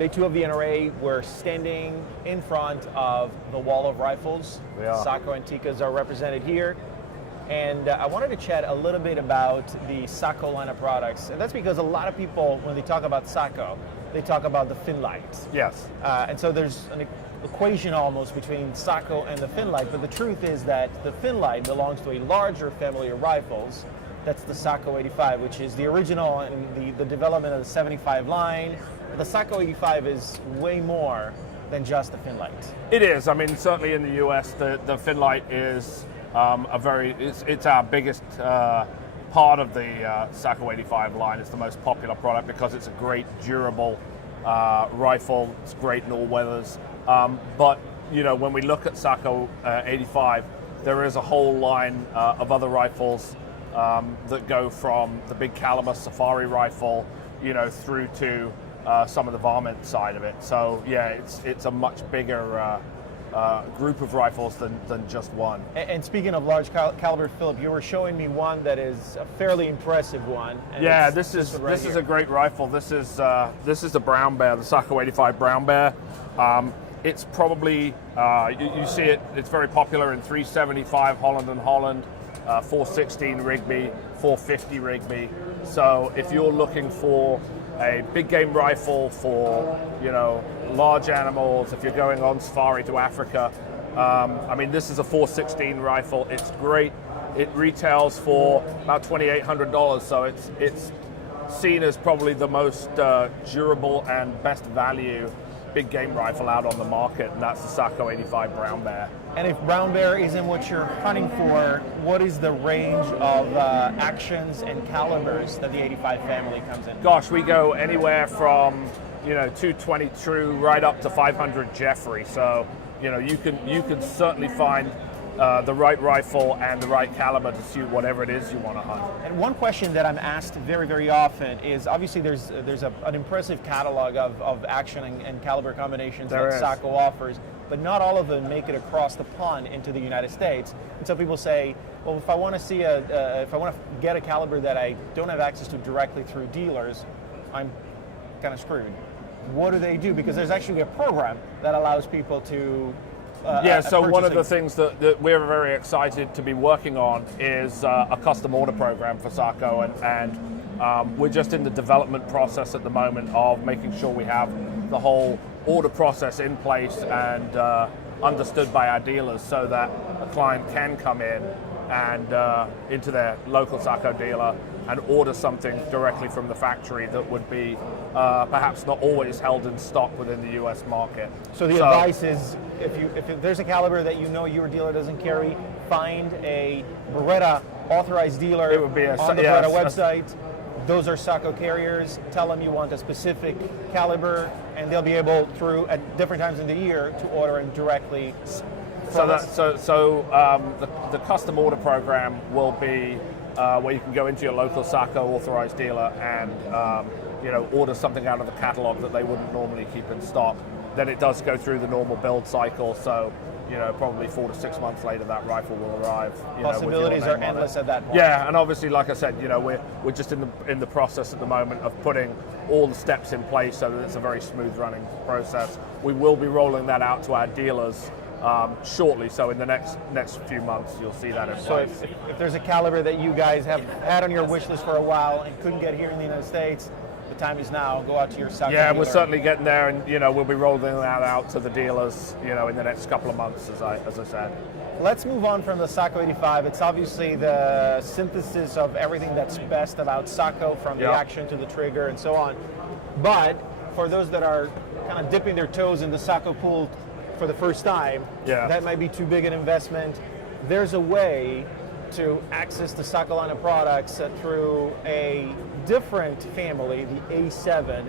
Day 2 of the NRA, we're standing in front of the wall of rifles. We are. Sako and Tikkas are represented here. And I wanted to chat a little bit about the Sako line of products. And that's because a lot of people, when they talk about Sako, they talk about the Finlight. Yes. And so there's an equation almost between Sako and the Finlight, but the truth is that the Finlight belongs to a larger family of rifles. That's the Sako 85, which is the original and the development of the 75 line. The Sako 85 is way more than just the Finlight. It is. I mean, certainly in the US, the Finlight is it's our biggest part of the Sako 85 line. It's the most popular product because it's a great, durable rifle. It's great in all weathers. But you know, when we look at Sako 85, there is a whole line of other rifles that go from the big caliber safari rifle, you know, through to some of the varmint side of it. So yeah, it's a much bigger group of rifles than just one. And speaking of large caliber, Philip, you were showing me one that is a fairly impressive one. And yeah, this is a great rifle. This is the Brown Bear, the Sako 85 Brown Bear. It's probably you see it. It's very popular in 375 Holland and Holland, 416 Rigby, 450 Rigby. So if you're looking for a big game rifle for, you know, large animals, if you're going on safari to Africa, I mean, this is a 416 rifle. It's great. It retails for about $2,800, so it's seen as probably the most durable and best value big game rifle out on the market, and that's the Sako 85 Brown Bear. And if Brown Bear isn't what you're hunting for, what is the range of actions and calibers that the 85 family comes in? Gosh, we go anywhere from, you know, 220 True right up to 500 Jeffrey. So, you know, you can certainly find the right rifle and the right caliber to suit whatever it is you want to hunt. And one question that I'm asked very, very often is, obviously there's an impressive catalog of action and caliber combinations that Sako offers, but not all of them make it across the pond into the United States. And so people say, well, if I want to get a caliber that I don't have access to directly through dealers, I'm kind of screwed. What do they do? Because there's actually a program that allows people to so one of the things that we're very excited to be working on is a custom order program for Sako, and we're just in the development process at the moment of making sure we have the whole order process in place and understood by our dealers, so that a client can come in and into their local Sako dealer and order something directly from the factory that would be perhaps not always held in stock within the US market. So the advice is, if there's a caliber that you know your dealer doesn't carry, find a Beretta authorized dealer. It would be on the Beretta website. Those are Sako carriers. Tell them you want a specific caliber, and they'll be able, through at different times in the year, to order it directly. The custom order program will be where you can go into your local Sako authorized dealer and you know, order something out of the catalog that they wouldn't normally keep in stock. Then it does go through the normal build cycle, so you know, probably 4 to 6 months later that rifle will arrive. Possibilities are endless at that point. Yeah, and obviously, like I said, you know, we're just in the process at the moment of putting all the steps in place so that it's a very smooth running process. We will be rolling that out to our dealers shortly, so in the next few months you'll see that in place. So if there's a caliber that you guys have had on your wish list for a while and couldn't get here in the United States, the time is now. Go out to your Sako dealer. We're certainly getting there, and you know, we'll be rolling that out to the dealers, you know, in the next couple of months, as I said. Let's move on from the Sako 85. It's obviously the synthesis of everything that's best about Sako, from the action to the trigger and so on. But for those that are kind of dipping their toes in the Sako pool for the first time, that might be too big an investment. There's a way to access the Sako line of products through a different family, the A7,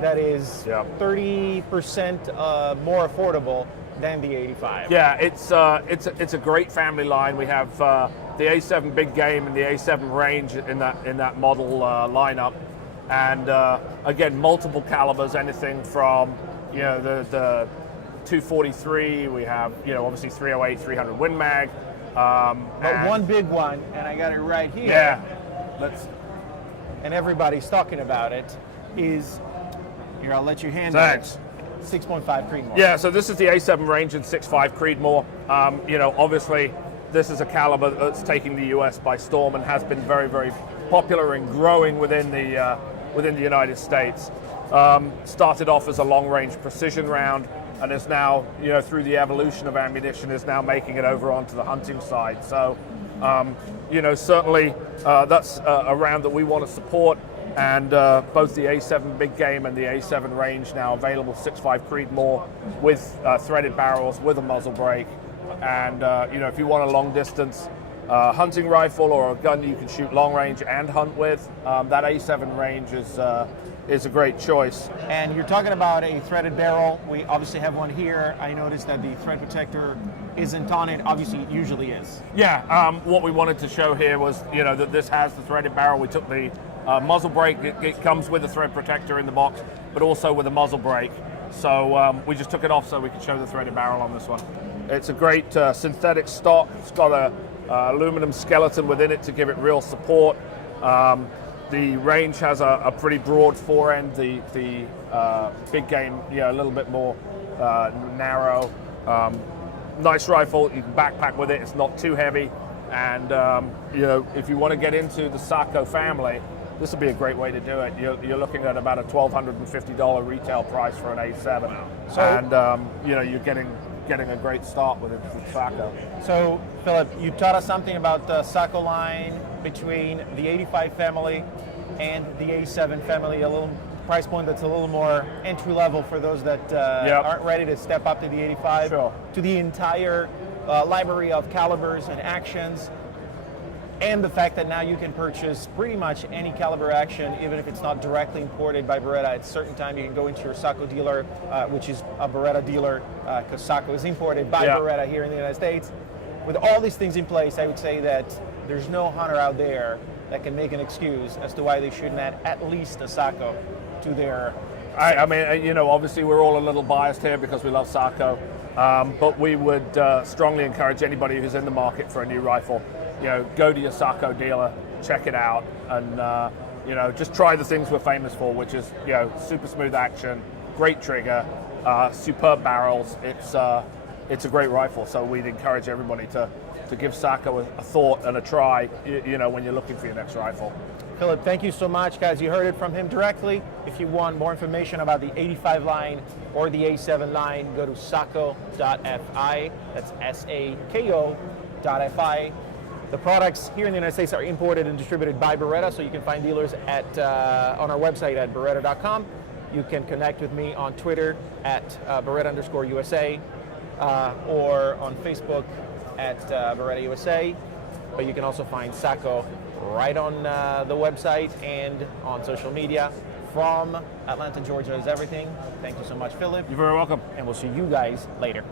that is 30% more affordable than the 85. Yeah, it's a great family line. We have the A7 Big Game and the A7 Range in that model lineup, and again, multiple calibers, anything from, you know, the 243. We have, you know, obviously 308, 300 Win Mag. But one big one, and I got it right here. Yeah, and everybody's talking about it, is Here, I'll let you handle Thanks. it. 6.5 Creedmoor. Yeah, so this is the A7 range in 6.5 Creedmoor. You know, obviously, this is a caliber that's taking the US by storm and has been very, very popular and growing within the United States. Started off as a long-range precision round, and is now, you know, through the evolution of ammunition, is now making it over onto the hunting side. So, you know, certainly that's a round that we want to support. And both the A7 Big Game and the A7 range now available 6.5 Creedmoor with threaded barrels, with a muzzle brake. And you know, if you want a long distance hunting rifle or a gun you can shoot long range and hunt with, that A7 range is a great choice. And you're talking about a threaded barrel. We obviously have one here. I noticed that the thread protector isn't on it. Obviously, it usually is. Yeah, what we wanted to show here was, you know, that this has the threaded barrel. We took the muzzle brake. It comes with a thread protector in the box, but also with a muzzle brake. So we just took it off so we could show the threaded barrel on this one. It's a great synthetic stock. It's got a aluminum skeleton within it to give it real support. The range has a pretty broad forend. The Big Game, yeah, a little bit more narrow. Nice rifle. You can backpack with it. It's not too heavy. And you know, if you want to get into the Sako family, this would be a great way to do it. You're looking at about a $1,250 retail price for an A7, so, and you know, you're getting a great start with it with Sako. So, Philip, you taught us something about the Sako line between the 85 family and the A7 family, a little price point that's a little more entry level for those that aren't ready to step up to the 85, Sure. to the entire library of calibers and actions, and the fact that now you can purchase pretty much any caliber action, even if it's not directly imported by Beretta. At a certain time, you can go into your Sako dealer, which is a Beretta dealer, because Sako is imported by Beretta here in the United States. With all these things in place, I would say that there's no hunter out there that can make an excuse as to why they shouldn't add at least a Sako to their... I mean, you know, obviously we're all a little biased here because we love Sako, but we would strongly encourage anybody who's in the market for a new rifle, you know, go to your Sako dealer, check it out, and you know, just try the things we're famous for, which is, you know, super smooth action, great trigger, superb barrels. It's a great rifle, so we'd encourage everybody to give Sako a thought and a try, you know, when you're looking for your next rifle. Philip, thank you so much, guys. You heard it from him directly. If you want more information about the 85 line or the A7 line, go to sako.fi. That's SAKO.fi. The products here in the United States are imported and distributed by Beretta, so you can find dealers at on our website at beretta.com. You can connect with me on Twitter at Beretta_USA or on Facebook at Beretta USA. But you can also find Sako right on the website and on social media. From Atlanta, Georgia is everything. Thank you so much, Philip. You're very welcome. And we'll see you guys later.